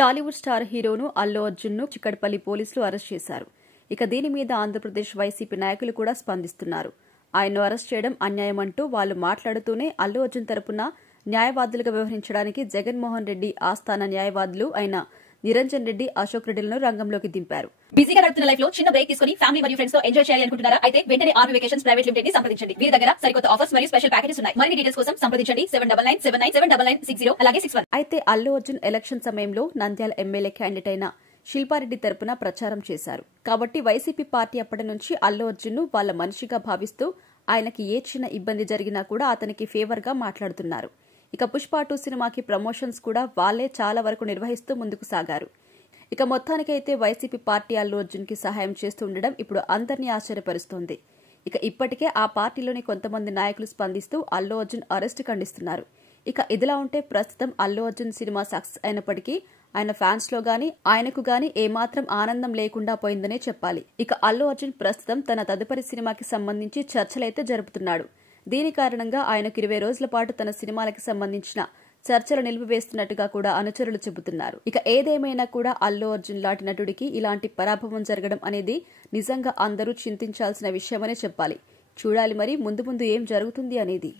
Tollywood star హీరోను Allu అర్జున్ను Chikkadpally పోలీసులు arrest చేశారు. ఇక దీని మీద ఆంధ్రప్రదేశ్ వైసీపీ నాయకులు కూడా స్పందిస్తున్నారు. ఆయన్ను అరెస్ట్ చేయడం అన్యాయమంటూ వాళ్లు మాట్లాడుతూనే అల్లు అర్జున్ తరపున న్యాయవాదులుగా వ్యవహరించడానికి జగన్మోహన్ రెడ్డి ఆస్థాన న్యాయవాదులు అయిన నిరంజన్ రెడ్డి, అశోక్ రెడ్డిలను రంగంలోకి దింపారు. బిజీగా గడుపుతున్న లైఫ్ లో చిన్న బ్రేక్ తీసుకుని ఫ్యామిలీ మరియు ఫ్రెండ్స్ తో ఎంజాయ్ చేయాలి అనుకుంటున్నారా? అయితే వెంటనే ఆర్మీ వెకేషన్స్ ప్రైవేట్ లిమిటెడ్ ని సంప్రదించండి. వీరి దగ్గర సరికొత్త ఆఫర్స్ మరియు స్పెషల్ ప్యాకేజెస్ ఉన్నాయి. మరిన్ని డీటెయిల్స్ కోసం సంప్రదించండి 7997979960 అలాగే 61. అయితే అల్లు అర్జున్ ఎలక్షన్ సమయంలో నంద్యాల ఎమ్మెల్యే క్యాండిడేట్ అయిన శిల్పారెడ్డి తరపున ప్రచారం చేశారు. కాబట్టి వైసీపీ పార్టీ అప్పటి నుంచి అల్లు అర్జున్ను వాళ్ల మనిషిగా భావిస్తూ ఆయనకి ఏ చిన్న ఇబ్బంది జరిగినా కూడా అతనికి ఫేవర్ గా మాట్లాడుతున్నారు. ఇక పుష్ప 2 సినిమాకి ప్రమోషన్స్ కూడా వాళ్లే చాలా వరకు నిర్వహిస్తూ ముందుకు సాగారు. ఇక మొత్తానికైతే వైసీపీ పార్టీ అల్లు అర్జున్ కి సహాయం చేస్తూ ఉండడం ఇప్పుడు అందరినీ ఆశ్చర్యపరుస్తోంది. ఇక ఇప్పటికే ఆ పార్టీలోని కొంతమంది నాయకులు స్పందిస్తూ అల్లు అర్జున్ అరెస్ట్ ఖండిస్తున్నారు. ఇక ఇదిలా ఉంటే ప్రస్తుతం అల్లు అర్జున్ సినిమా సక్సెస్ అయినప్పటికీ ఆయన ఫ్యాన్స్ లో గానీ ఆయనకు గానీ ఏమాత్రం ఆనందం లేకుండా పోయిందనే చెప్పాలి. ఇక అల్లు అర్జున్ ప్రస్తుతం తన తదుపరి సినిమాకి సంబంధించి చర్చలైతే జరుపుతున్నాడు. దీని కారణంగా ఆయనకు 20 రోజుల పాటు తన సినిమాలకి సంబంధించిన చర్చలు నిలిపివేస్తున్నట్టుగా కూడా అనుచరులు చెబుతున్నారు. ఇక ఏదేమైనా కూడా అల్లు అర్జున్ లాంటి నటుడికి ఇలాంటి పరాభవం జరగడం అనేది నిజంగా అందరూ చింతించాల్సిన విషయమనే చెప్పాలి. చూడాలి మరి ముందు ముందు ఏం జరుగుతుంది అనేది.